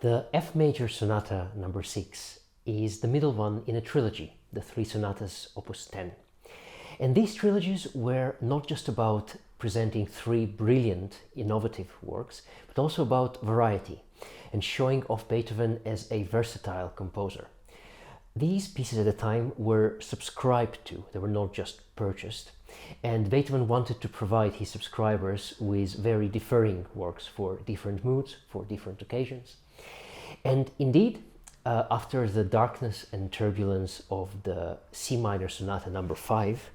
The F major Sonata number 6 is the middle one in a trilogy, the three sonatas Opus 10. And these trilogies were not just about presenting three brilliant, innovative works, but also about variety and showing off Beethoven as a versatile composer. These pieces at the time were subscribed to, they were not just purchased, and Beethoven wanted to provide his subscribers with very differing works for different moods, for different occasions. And indeed, after the darkness and turbulence of the C minor Sonata number 5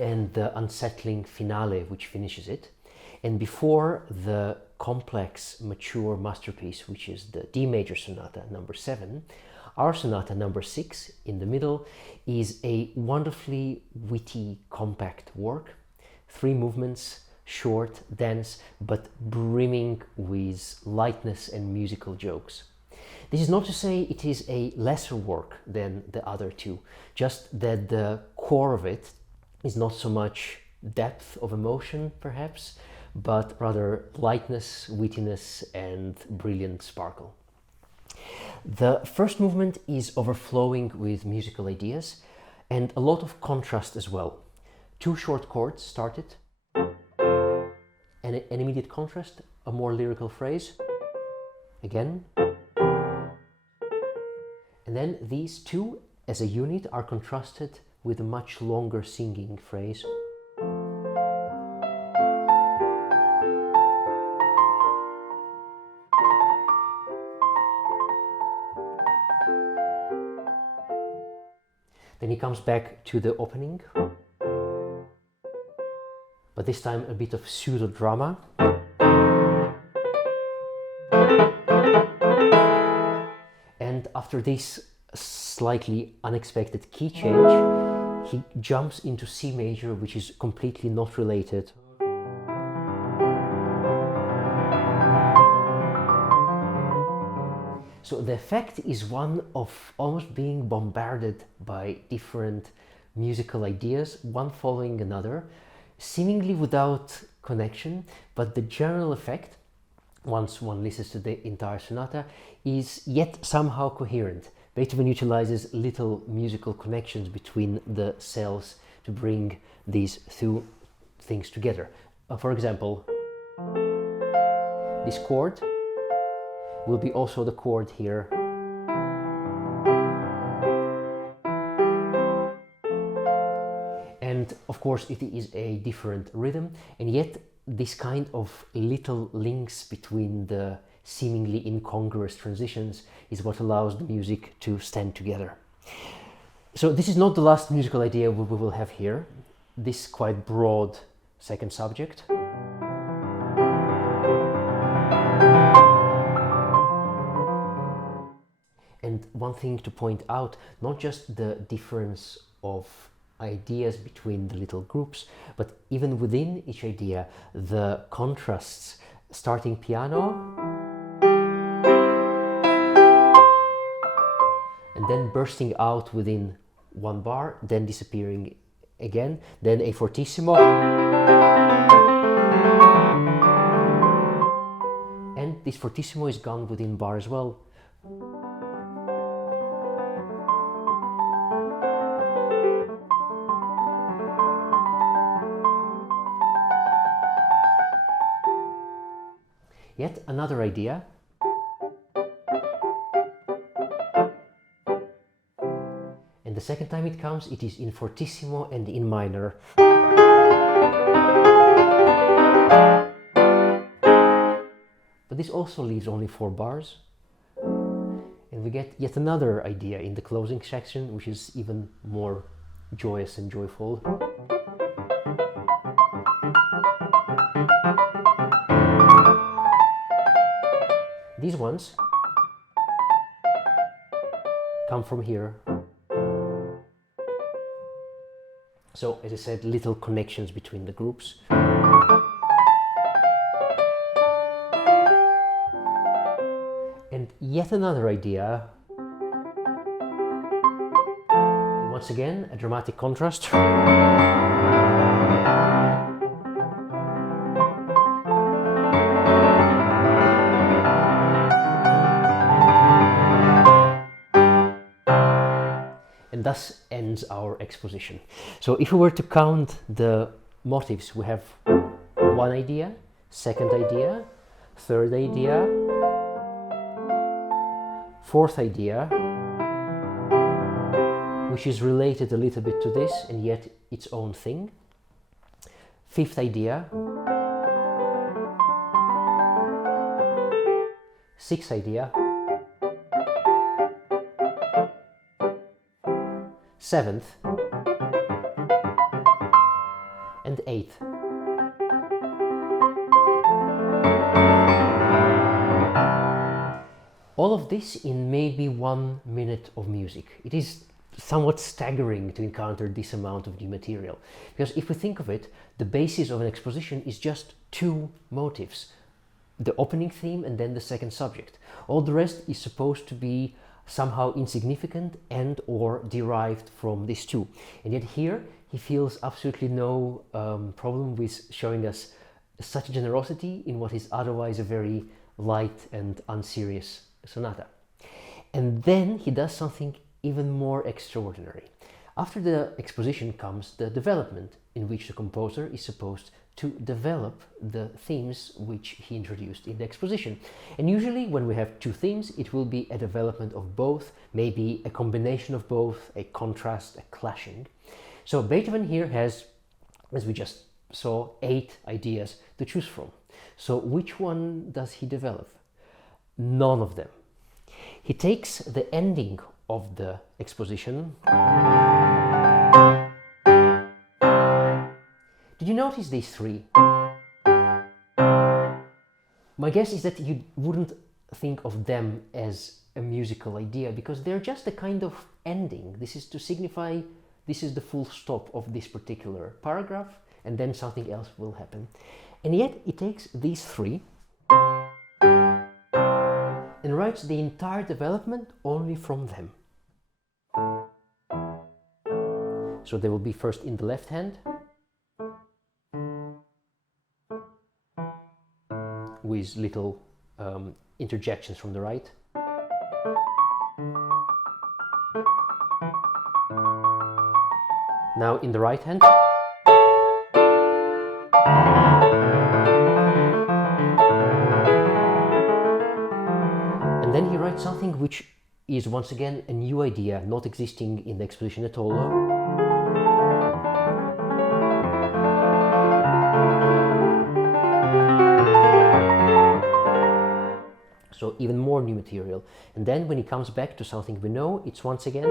and the unsettling finale which finishes it, and before the complex, mature masterpiece, which is the D major Sonata number 7, our Sonata number 6 in the middle is a wonderfully witty, compact work. 3 movements, short, dense, but brimming with lightness and musical jokes. This is not to say it is a lesser work than the other two, just that the core of it is not so much depth of emotion, perhaps, but rather lightness, wittiness, and brilliant sparkle. The first movement is overflowing with musical ideas and a lot of contrast as well. 2 short chords started, and an immediate contrast, a more lyrical phrase, again. And then these two as a unit are contrasted with a much longer singing phrase. Then he comes back to the opening, but this time a bit of pseudo-drama. And after this slightly unexpected key change, he jumps into C major, which is completely not related. So the effect is one of almost being bombarded by different musical ideas, one following another, seemingly without connection, but the general effect, once one listens to the entire sonata, is yet somehow coherent. Beethoven utilizes little musical connections between the cells to bring these two things together. For example, this chord will be also the chord here. And of course it is a different rhythm, and yet this kind of little links between the seemingly incongruous transitions is what allows the music to stand together. So this is not the last musical idea we will have here, this quite broad second subject. And one thing to point out, not just the difference of ideas between the little groups, but even within each idea, the contrasts, starting piano, and then bursting out within one bar, then disappearing again, then a fortissimo, and this fortissimo is gone within bar as well. Yet another idea. And the second time it comes, it is in fortissimo and in minor. But this also leaves only 4 bars. And we get yet another idea in the closing section, which is even more joyous and joyful. These ones come from here. So, as I said, little connections between the groups. And yet another idea. And once again, a dramatic contrast. thus ends our exposition. So if we were to count the motives, we have one idea, second idea, third idea, fourth idea, which is related a little bit to this and yet its own thing, fifth idea, sixth idea, seventh, and eighth. All of this in maybe 1 minute of music. It is somewhat staggering to encounter this amount of new material, because if we think of it, the basis of an exposition is just two motives, the opening theme and then the second subject. All the rest is supposed to be somehow insignificant and or derived from these two. And yet here he feels absolutely no problem with showing us such generosity in what is otherwise a very light and unserious sonata. And then he does something even more extraordinary. After the exposition comes the development, in which the composer is supposed to develop the themes which he introduced in the exposition. And usually when we have two themes, it will be a development of both, maybe a combination of both, a contrast, a clashing. So Beethoven here has, as we just saw, 8 ideas to choose from. So which one does he develop? None of them. He takes the ending of the exposition. Did you notice these 3? My guess is that you wouldn't think of them as a musical idea, because they're just a kind of ending. This is to signify this is the full stop of this particular paragraph, and then something else will happen. And yet he takes these 3 and writes the entire development only from them. So they will be first in the left hand, with little interjections from the right. Now in the right hand. And then he writes something which is once again a new idea, not existing in the exposition at all. So even more new material. And then when he comes back to something we know, it's once again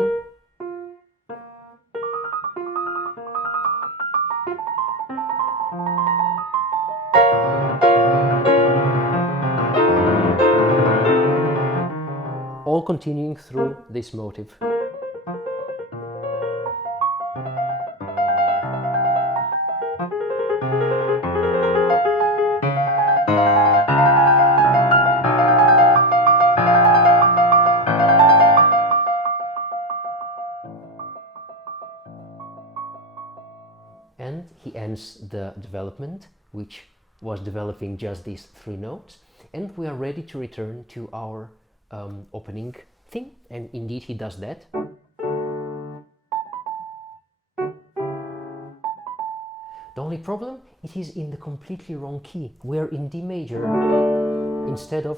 all continuing through this motive. And he ends the development, which was developing just these 3 notes, and we are ready to return to our opening theme, and indeed he does that. The only problem, it is in the completely wrong key. We are in D major instead of...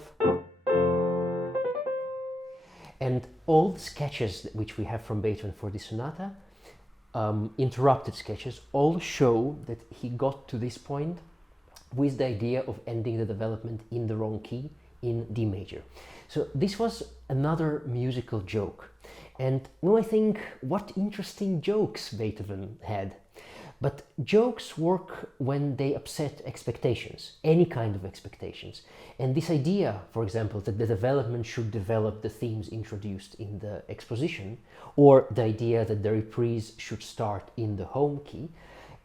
And all the sketches which we have from Beethoven for this sonata, interrupted sketches, all show that he got to this point with the idea of ending the development in the wrong key, in D major. So this was another musical joke. And when I think what interesting jokes Beethoven had. But jokes work when they upset expectations, any kind of expectations. And this idea, for example, that the development should develop the themes introduced in the exposition, or the idea that the reprise should start in the home key,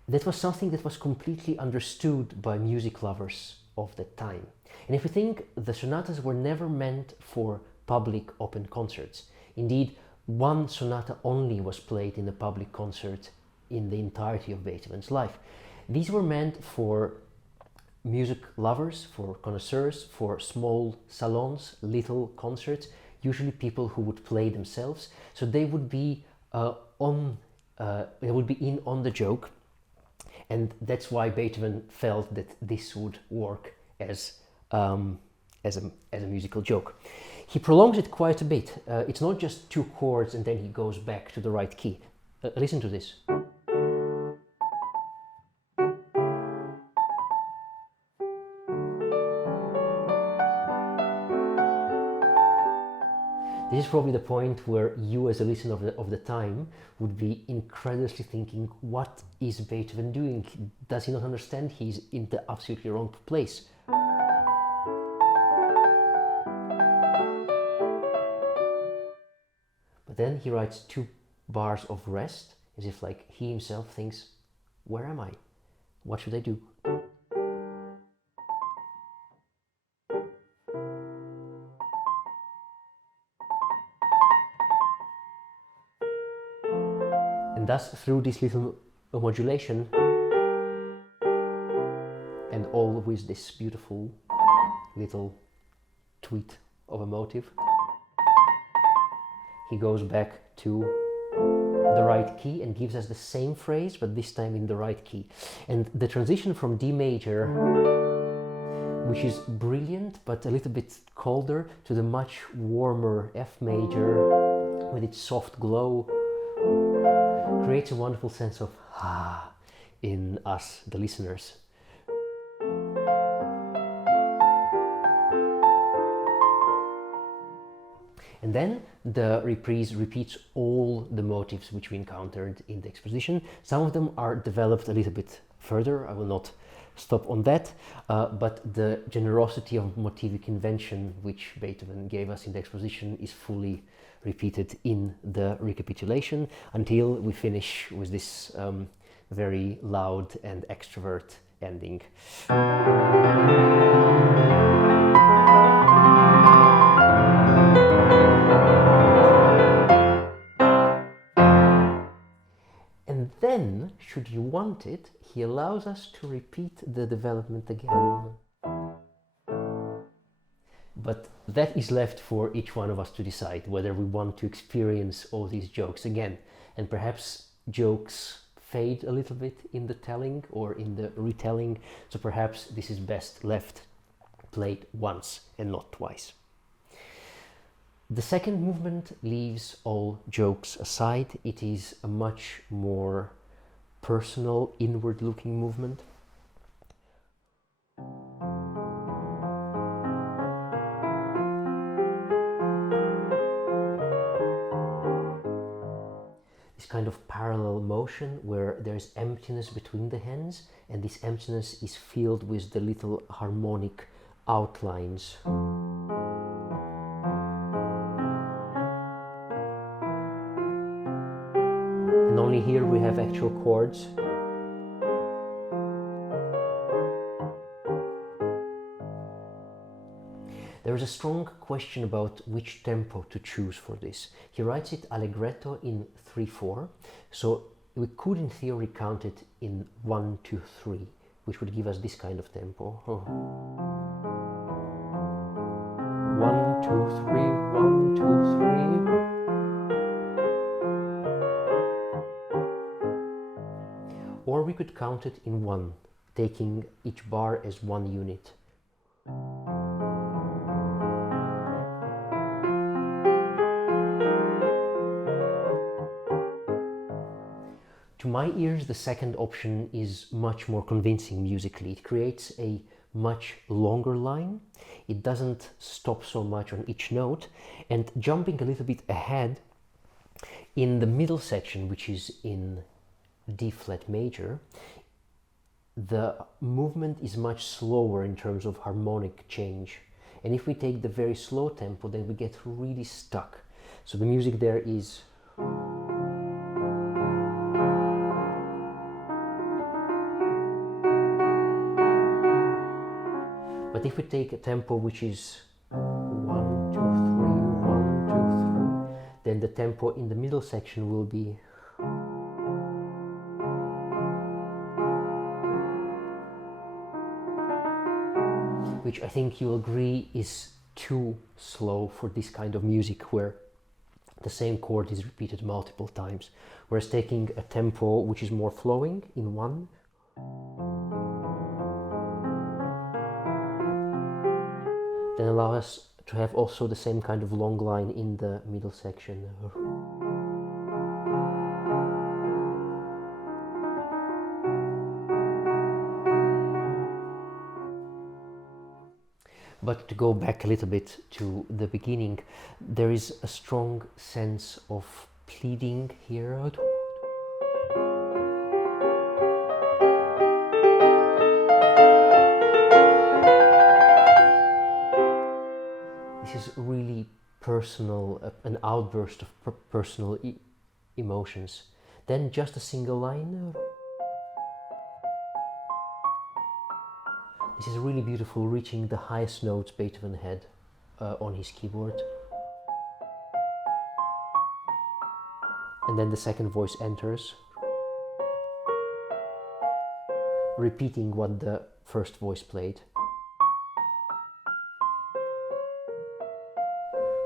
that was something that was completely understood by music lovers of that time. And if we think, the sonatas were never meant for public open concerts. Indeed, one sonata only was played in a public concert in the entirety of Beethoven's life. These were meant for music lovers, for connoisseurs, for small salons, little concerts, usually people who would play themselves. So they would be it would be in on the joke, and that's why Beethoven felt that this would work as a musical joke. He prolongs it quite a bit. It's not just two chords and then he goes back to the right key. Listen to this. This is probably the point where you as a listener of the time would be incredulously thinking, what is Beethoven doing? Does he not understand? He's in the absolutely wrong place. But then he writes two bars of rest, as if like he himself thinks, where am I? What should I do? And thus, through this little modulation, and all with this beautiful little tweet of a motive, he goes back to the right key and gives us the same phrase, but this time in the right key. And the transition from D major, which is brilliant but a little bit colder, to the much warmer F major with its soft glow, creates a wonderful sense of in us, the listeners. And then the reprise repeats all the motifs which we encountered in the exposition. Some of them are developed a little bit further. I will not stop on that, but the generosity of motivic invention which Beethoven gave us in the exposition is fully repeated in the recapitulation until we finish with this very loud and extrovert ending. And then, should you want it, he allows us to repeat the development again. But that is left for each one of us to decide whether we want to experience all these jokes again. And perhaps jokes fade a little bit in the telling or in the retelling, so perhaps this is best left played once and not twice. The second movement leaves all jokes aside. It is a much more personal, inward-looking movement. This kind of parallel motion where there's emptiness between the hands, and this emptiness is filled with the little harmonic outlines. And only here we have actual chords. There is a strong question about which tempo to choose for this. He writes it allegretto in 3/4, so we could in theory count it in 1-2-3, which would give us this kind of tempo. 1-2-3, 1-2-3. Or we could count it in 1, taking each bar as 1 unit. To my ears, the second option is much more convincing musically. It creates a much longer line. It doesn't stop so much on each note. And jumping a little bit ahead, in the middle section, which is in D flat major, the movement is much slower in terms of harmonic change. And if we take the very slow tempo, then we get really stuck. So the music there is... But if we take a tempo which is 1, 2, 3, 1, 2, 3, then the tempo in the middle section will be... which I think you'll agree is too slow for this kind of music, where the same chord is repeated multiple times, whereas taking a tempo which is more flowing in one, then allow us to have also the same kind of long line in the middle section. But to go back a little bit to the beginning, there is a strong sense of pleading here. This is really personal, an outburst of personal emotions. Then just a single line. This is really beautiful, reaching the highest notes Beethoven had on his keyboard. And then the second voice enters, repeating what the first voice played,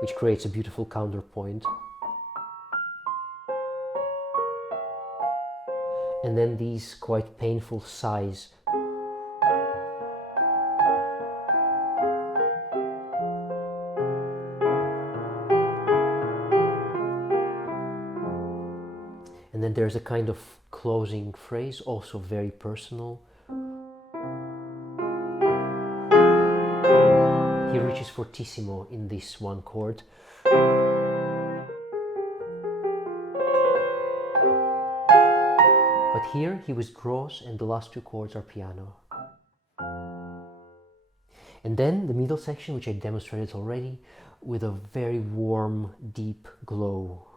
which creates a beautiful counterpoint. And then these quite painful sighs. And then there's a kind of closing phrase, also very personal. He reaches fortissimo in this one chord. But here he withdraws and the last two chords are piano. And then the middle section, which I demonstrated already, with a very warm, deep glow.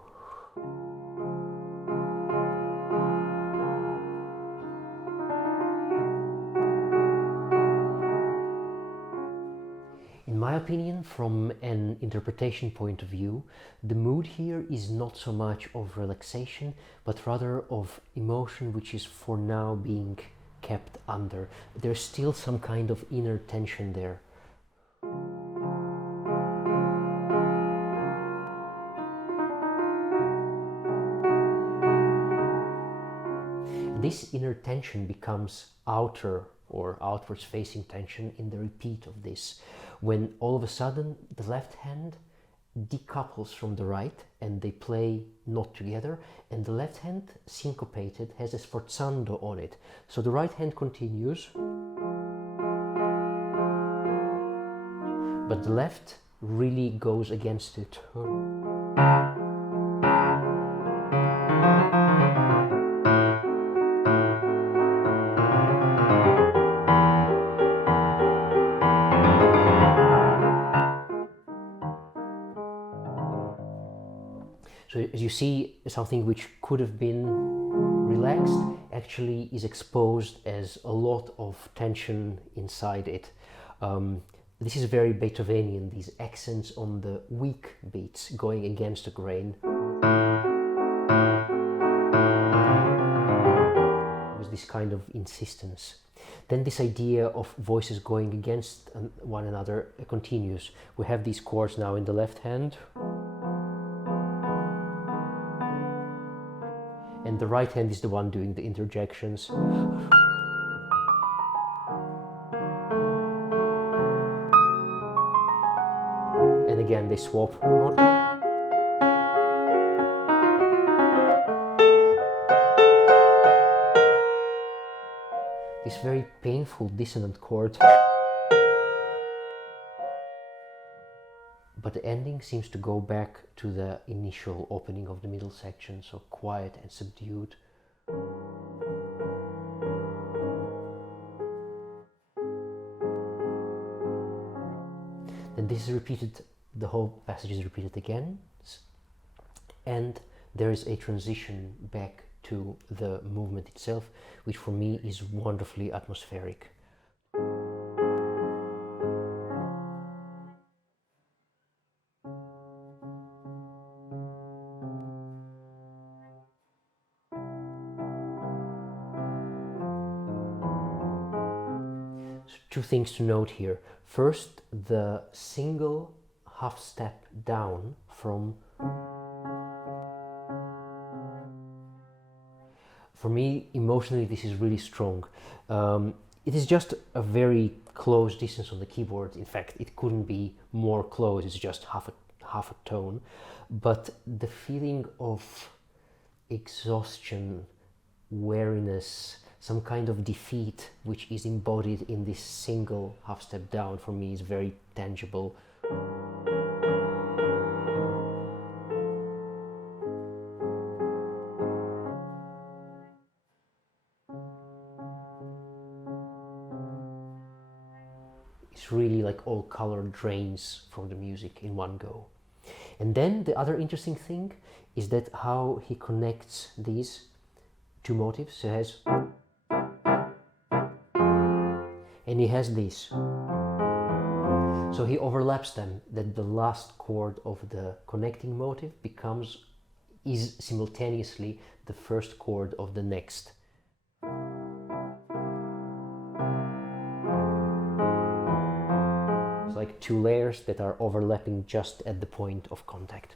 In my opinion, from an interpretation point of view, the mood here is not so much of relaxation, but rather of emotion which is for now being kept under. There's still some kind of inner tension there. This inner tension becomes outer or outwards facing tension in the repeat of this, when all of a sudden the left hand decouples from the right and they play not together, and the left hand, syncopated, has a sforzando on it. So the right hand continues, but the left really goes against it. So as you see, something which could have been relaxed actually is exposed as a lot of tension inside it. This is very Beethovenian, these accents on the weak beats going against the grain. With this kind of insistence. Then this idea of voices going against one another continues. We have these chords now in the left hand. And the right hand is the one doing the interjections. And again they swap. This very painful dissonant chord. But the ending seems to go back to the initial opening of the middle section, so quiet and subdued. Then this is repeated, the whole passage is repeated again, and there is a transition back to the movement itself, which for me is wonderfully atmospheric. Two things to note here. First, the single half step down from For me, emotionally, this is really strong. It is just a very close distance on the keyboard. In fact, it couldn't be more close. It's just half a tone. But the feeling of exhaustion, weariness, some kind of defeat, which is embodied in this single half step down, for me is very tangible. It's really like all color drains from the music in one go. And then the other interesting thing is that how he connects these two motives. He has, and he has this. So he overlaps them, that the last chord of the connecting motive is simultaneously the first chord of the next. It's like two layers that are overlapping just at the point of contact.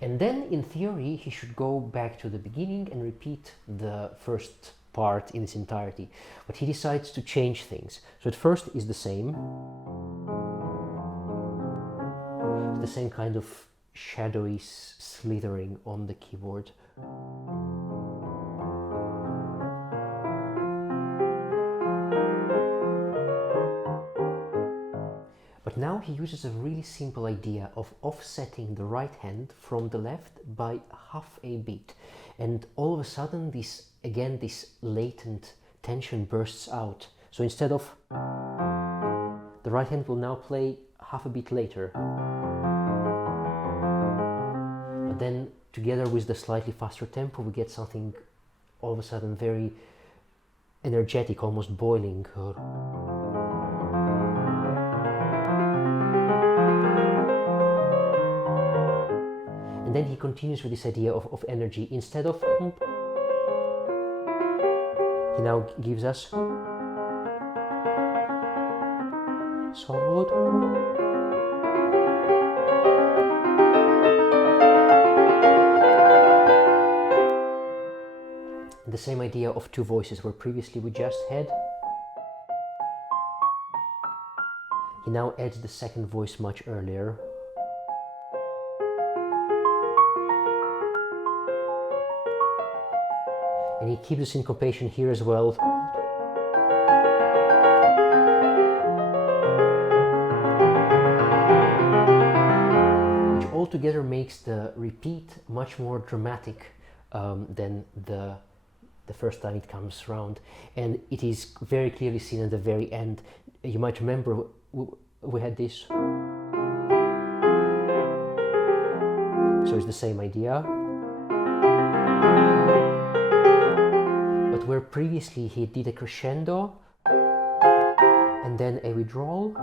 And then in theory he should go back to the beginning and repeat the first part in its entirety, but he decides to change things. So at first is the same kind of shadowy slithering on the keyboard. But now he uses a really simple idea of offsetting the right hand from the left by half a beat. And all of a sudden this latent tension bursts out. So instead of, the right hand will now play half a beat later. But then together with the slightly faster tempo we get something all of a sudden very energetic, almost boiling. And then he continues with this idea of energy. Instead of, he now gives us so. The same idea of two voices where previously we just had. He now adds the second voice much earlier. And he keeps the syncopation here as well. Which altogether makes the repeat much more dramatic than the first time it comes around. And it is very clearly seen at the very end. You might remember we had this. So it's the same idea. But where previously he did a crescendo and then a withdrawal,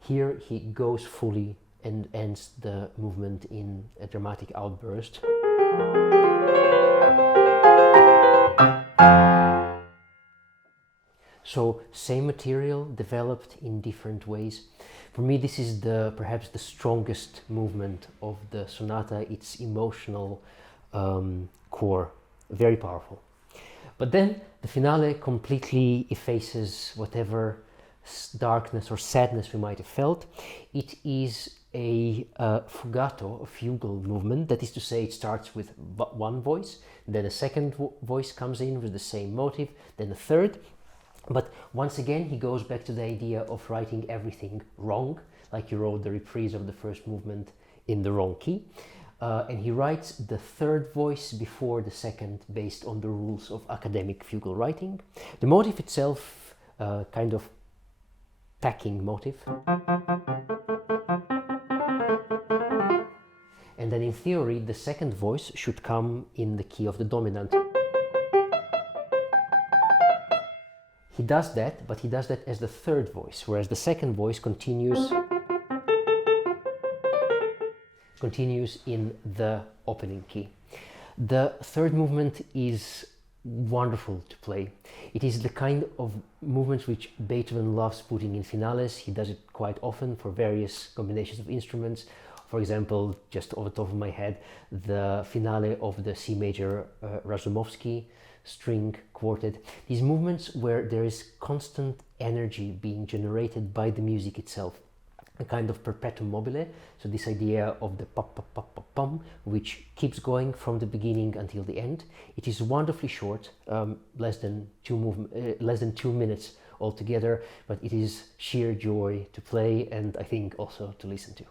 here he goes fully and ends the movement in a dramatic outburst. So same material developed in different ways. For me this is perhaps the strongest movement of the sonata, its emotional core, very powerful. But then the finale completely effaces whatever darkness or sadness we might have felt. It is a fugato, a fugal movement. That is to say, it starts with one voice, then a second voice comes in with the same motive, then a third. But once again he goes back to the idea of writing everything wrong, like he wrote the reprise of the first movement in the wrong key. And he writes the third voice before the second based on the rules of academic fugal writing. The motive itself, kind of packing motive. And then in theory the second voice should come in the key of the dominant. He does that, but he does that as the third voice, whereas the second voice continues in the opening key. The third movement is wonderful to play. It is the kind of movements which Beethoven loves putting in finales. He does it quite often for various combinations of instruments. For example, just off the top of my head, the finale of the C major Razumovsky string quartet. These movements where there is constant energy being generated by the music itself, a kind of perpetuum mobile. So this idea of the pop pop pop pop pum, which keeps going from the beginning until the end. It is wonderfully short, less than 2 minutes altogether, but it is sheer joy to play, and I think also to listen to.